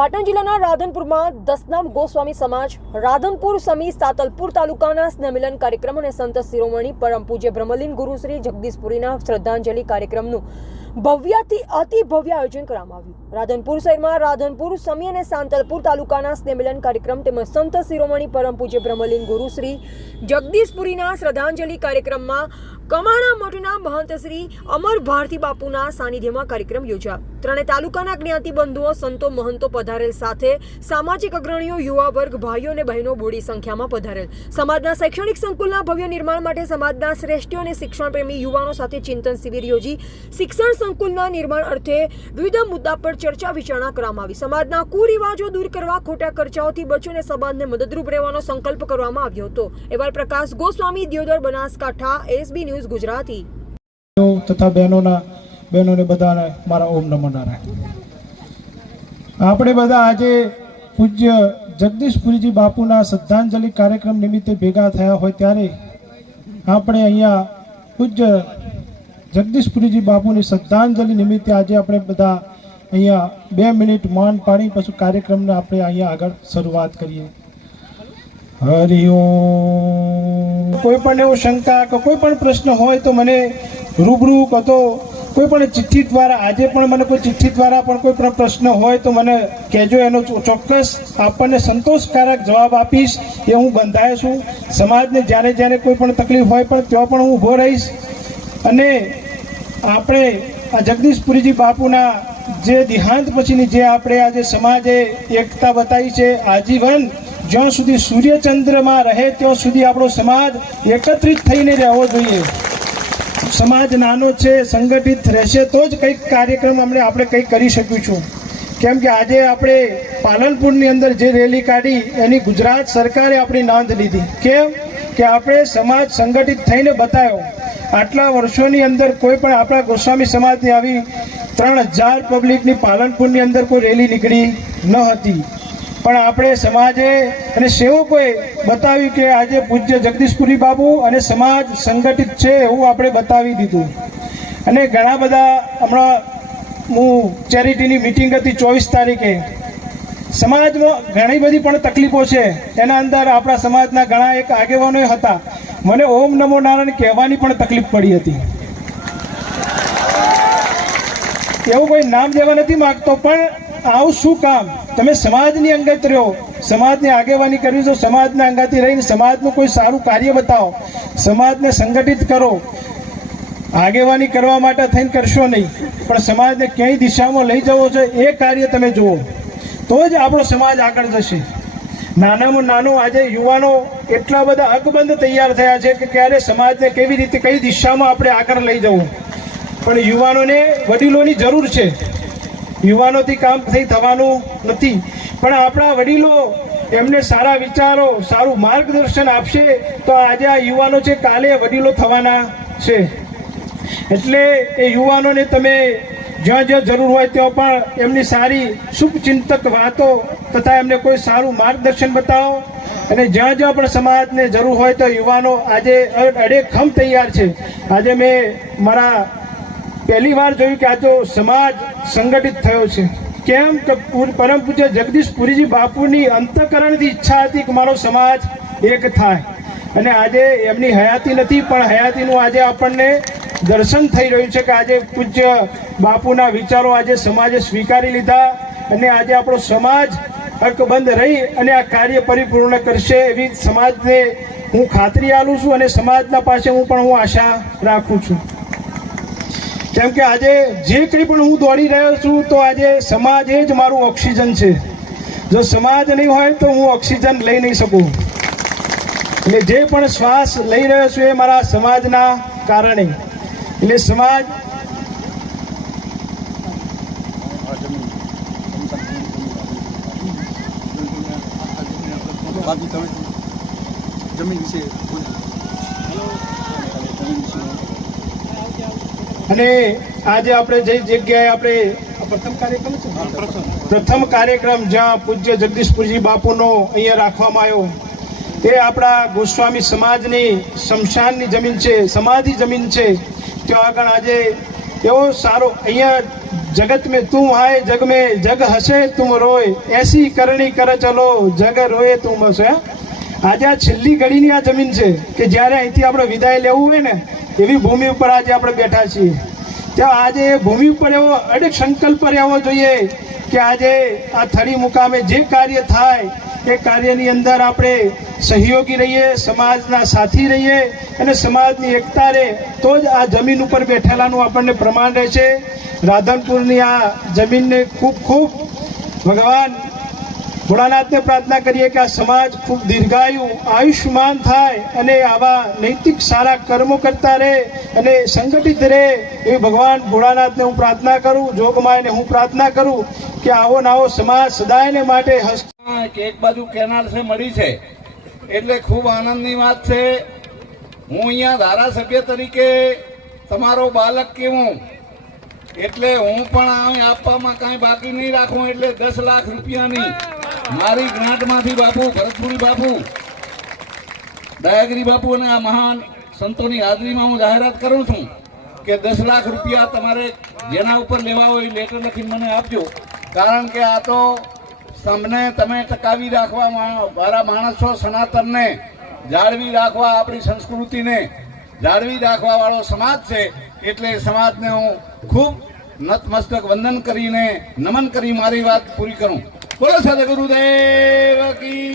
પાટણ જિલ્લાના રાધનપુરમાં દસનામ ગોસ્વામી સમાજ રાધનપુર સમી સાતલપુર તાલુકાના સ્નેહમિલન કાર્યક્રમ અને સંત શિરોમણી પરમ પૂજ્ય બ્રહ્મલીન ગુરુ શ્રી જગદીશપુરીના શ્રદ્ધાંજલિ કાર્યક્રમનું ભવ્યથી અતિ ભવ્ય આયોજન કરવામાં આવ્યું। રાધનપુર શહેરમાં રાધનપુર સમી અને સાંતલપુર તાલુકાના સ્નેહમિલન કાર્યક્રમ તેમજ સંત શિરોમણી પરમ પૂજ્ય બ્રહ્મલીન ગુરુ શ્રી જગદીશપુરીના શ્રદ્ધાંજલિ કાર્યક્રમમાં કમાણા મઠના મહંત શ્રી અમર ભારતી બાપુના સાનિધ્યમાં કાર્યક્રમ યોજાયો। ત્રણે તાલુકાના જ્ઞાતિ બંધુઓ સંતો મહંતો પધારેલ સાથે સામાજિક અગ્રણીઓ યુવા વર્ગ ભાઈઓ અને બહેનો બોડી સંખ્યામાં પધારેલ। સમાજના શૈક્ષણિક સંકુલના ભવ્ય નિર્માણ માટે સમાજના શ્રેષ્ઠીઓ અને શિક્ષણ પ્રેમી યુવાનો સાથે ચિંતન શિબિર યોજી શિક્ષણ સંકુલના નિર્માણ અર્થે વિવિધ મુદ્દા પર ચર્ચા વિચારણા કરવામાં આવી। સમાજના કુરિવાજો દૂર કરવા ખોટા ખર્ચાઓથી બચીને સમાજને મદદરૂપ રહેવાનો સંકલ્પ કરવામાં આવ્યો હતો। એવા પ્રકાશ ગોસ્વામી, દિયોદર, બનાસકાંઠા, એસબી ન્યૂઝ ગુજરાતી તથા બહેનોને બધાને મારા ઓમ નમો નારાયણ। આપણે બધા આજે પૂજ્ય જગદીશપુરીજી બાપુના શ્રદ્ધાંજલિ કાર્યક્રમ નિમિત્તે ભેગા થયા હોય ત્યારે આપણે અહીંયા પૂજ્ય જગદીશપુરીજી બાપુની શ્રદ્ધાંજલિ નિમિત્તે આજે આપણે બધા અહીંયા 2 મિનિટ મૌન પાડી પછી કાર્યક્રમને આપણે અહીંયા આગળ શરૂઆત કરીએ। હરિ ઓમ। કોઈ પણ એવો શંકા કે કોઈ પણ પ્રશ્ન હોય તો મને રૂબરૂ કહો, કોઈ પણ ચિઠ્ઠી દ્વારા, આજે પણ મને કોઈ ચિઠ્ઠી દ્વારા પણ કોઈ પણ પ્રશ્ન હોય તો મને કહેજો, એનો ચોક્કસ આપણને સંતોષકારક જવાબ આપીશ। એ હું બંધાયો છું। સમાજને જ્યારે જ્યારે કોઈ પણ તકલીફ હોય પણ ત્યાં પણ હું ઊભો રહીશ। અને આપણે આ જગદીશપુરીજી બાપુના જે દેહાંત પછીની જે આપણે આજે સમાજે એકતા બતાવી છે, આજીવન જ્યાં સુધી સૂર્યચંદ્રમાં રહે ત્યાં સુધી આપણો સમાજ એકત્રિત થઈને રહેવો જોઈએ। સમાજ નાનો છે, સંગઠિત રહેશે તો જ કંઈક કાર્યક્રમ આપણે કંઈક કરી શકીશું। કેમ કે આજે આપણે પાલનપુરની અંદર જે રેલી કાઢી એની ગુજરાત સરકારે આપણી નોંધ લીધી। કેમ કે આપણે સમાજ સંગઠિત થઈને બતાવ્યો। આટલા વર્ષોની અંદર કોઈ પણ આપણા ગોસ્વામી સમાજની આવી 3000 પબ્લિકની પાલનપુરની અંદર કોઈ રેલી નીકળી ન હતી, પણ આપણે સમાજે અને સેવકોએ બતાવ્યું કે આજે પૂજ્ય જગદીશપુરી બાપુ અને સમાજ સંગઠિત છે એવું આપણે બતાવી દીધું। અને ઘણા બધા, હમણાં હું ચેરિટીની મિટિંગ હતી 24 તારીખે, સમાજમાં ઘણી બધી પણ તકલીફો છે, એના અંદર આપણા સમાજના ઘણા એક આગેવાનો હતા, મને ઓમ નમો નારાયણ કહેવાની પણ તકલીફ પડી હતી। એવું કોઈ નામ દેવા નથી માગતો, પણ આવું શું કામ? તમે સમાજની અંગત રહ્યો, સમાજની આગેવાની કરવી છે, સમાજના અંગાથી રહીને સમાજનું કોઈ સારું કાર્ય બતાવો, સમાજને સંગઠિત કરો। આગેવાની કરવા માટે થઈને કરશો નહીં, પણ સમાજને કઈ દિશામાં લઈ જવો છે એ કાર્ય તમે જુઓ, તો જ આપણો સમાજ આગળ જશે। નાનામાં નાનો આજે યુવાનો એટલા બધા અકબંધ તૈયાર થયા છે કે ક્યારે સમાજને કેવી રીતે કઈ દિશામાં આપણે આગળ લઈ જવું, પણ યુવાનોને વડીલોની જરૂર છે। યુવાનોથી કામ થવાનું નથી, પણ આપણા વડીલો એમને સારા વિચારો, સારું માર્ગદર્શન આપશે તો આજે આ યુવાનો છે, કાલે વડીલો થવાના છે। એટલે એ યુવાનોને તમે જ્યાં જ્યાં જરૂર હોય ત્યાં પણ એમની સારી શુભચિંતક વાતો તથા એમને કોઈ સારું માર્ગદર્શન બતાવો। અને જ્યાં જ્યાં પણ સમાજને જરૂર હોય તો યુવાનો આજે અડેખમ તૈયાર છે। આજે મેં મારા પહેલી વાર જોયું કે આ તો સમાજ સંગઠિત થયો છે। કેમ કે પરમ પૂજ્ય જગદીશપુરીજી બાપુની અંતઃકરણથી ઈચ્છા હતી કે મારો સમાજ એક થાય, અને આજે એમની હયાતી નથી પણ હયાતીનું આજે આપણને દર્શન થઈ રહ્યું છે કે આજે પૂજ્ય બાપુના વિચારો આજે સમાજે સ્વીકારી લીધા, અને આજે આપણો સમાજ અકબંધ રહી અને આ કાર્ય પરિપૂર્ણ કરશે એવી સમાજને હું ખાતરી આપું છું, અને સમાજના પાસે હું આશા રાખું છું। કેમ કે આજે જે કંઈ પણ હું દોડી રહ્યો છું તો આજે સમાજ એ જ મારું ઓક્સિજન છે। જો સમાજ નહીં હોય તો હું ઓક્સિજન લઈ નહીં શકું। એટલે જે પણ શ્વાસ લઈ રહ્યો છું એ મારા સમાજના કારણે। એટલે સમાજ અને આજે આપણે જે જગ્યાએ આપણે પ્રથમ કાર્યક્રમ જ્યાં પૂજ્ય જગદીશપુરીજી બાપુનો અહીંયા રાખવામાં આવ્યો, એ આપણા ગોસ્વામી સમાજની શમશાનની જમીન છે, સમાધિ જમીન છે। ત્યાં આગળ આજે એવો સારો અહીંયા जगत में तुम आए जग में जग हसे तुम रोए ऐसी करणी कर चलो जग रोए तुम हसे। આજે આ છેલ્લી ઘડીની આ જમીન છે કે જ્યારે અહીંથી આપણે વિદાય લેવું હોય ને એવી ભૂમિ ઉપર આજે આપણે બેઠા છીએ। ત્યાં આજે એ ભૂમિ ઉપર એવો અડગ સંકલ્પ રહેવો જોઈએ કે આજે આ થડી મુકામે જે કાર્ય થાય એ કાર્યની અંદર આપણે સહયોગી રહીએ, સમાજના સાથી રહીએ અને સમાજની એકતા રહે તો જ આ જમીન ઉપર બેઠેલાનું આપણને પ્રમાણ રહેશે। રાધનપુરની આ જમીનને ખૂબ ખૂબ ભગવાન ભોળાનાથને પ્રાર્થના કરીએ કે આ સમાજ ખૂબ દીર્ઘાયુ આયુષ્યમાન થાય અને આવા નૈતિક સારા કર્મો કરતા રહે અને સંગઠિત રહે એવી ભગવાન ભોળાનાથને હું પ્રાર્થના કરું, જોગમાયને હું પ્રાર્થના કરું કે આવો નવો સમાજ સદાયને માટે કે એક બાજુ કેનાલ છે મળી છે એટલે ખૂબ આનંદની વાત છે। હું અહીંયા ધારાસભ્ય તરીકે તમારો બાલક કેવું એટલે હું પણ અહીં આપવામાં કાંઈ બાકી નહીં રાખું। એટલે 10 લાખ રૂપિયાની મારી ગ્રાન્ટમાંથી બાપુ ભરતપુરી બાપુ, દયાગીરી બાપુ અને આ મહાન સંતોની હાજરીમાં હું જાહેરાત કરું છું કે 10 લાખ રૂપિયા તમારે જેના ઉપર લેવા હોય લેટર લખીને મને આપજો। કારણ કે આ તો તમને તમે ટકાવી રાખવા વાળા માણસ છો, સનાતનને જાળવી રાખવા, આપણી સંસ્કૃતિને જાળવી રાખવા વાળો સમાજ છે। એટલે સમાજને હું ખૂબ નતમસ્તક વંદન કરીને નમન કરી મારી વાત પૂરી કરું। બોલો સદગુરુદેવ કી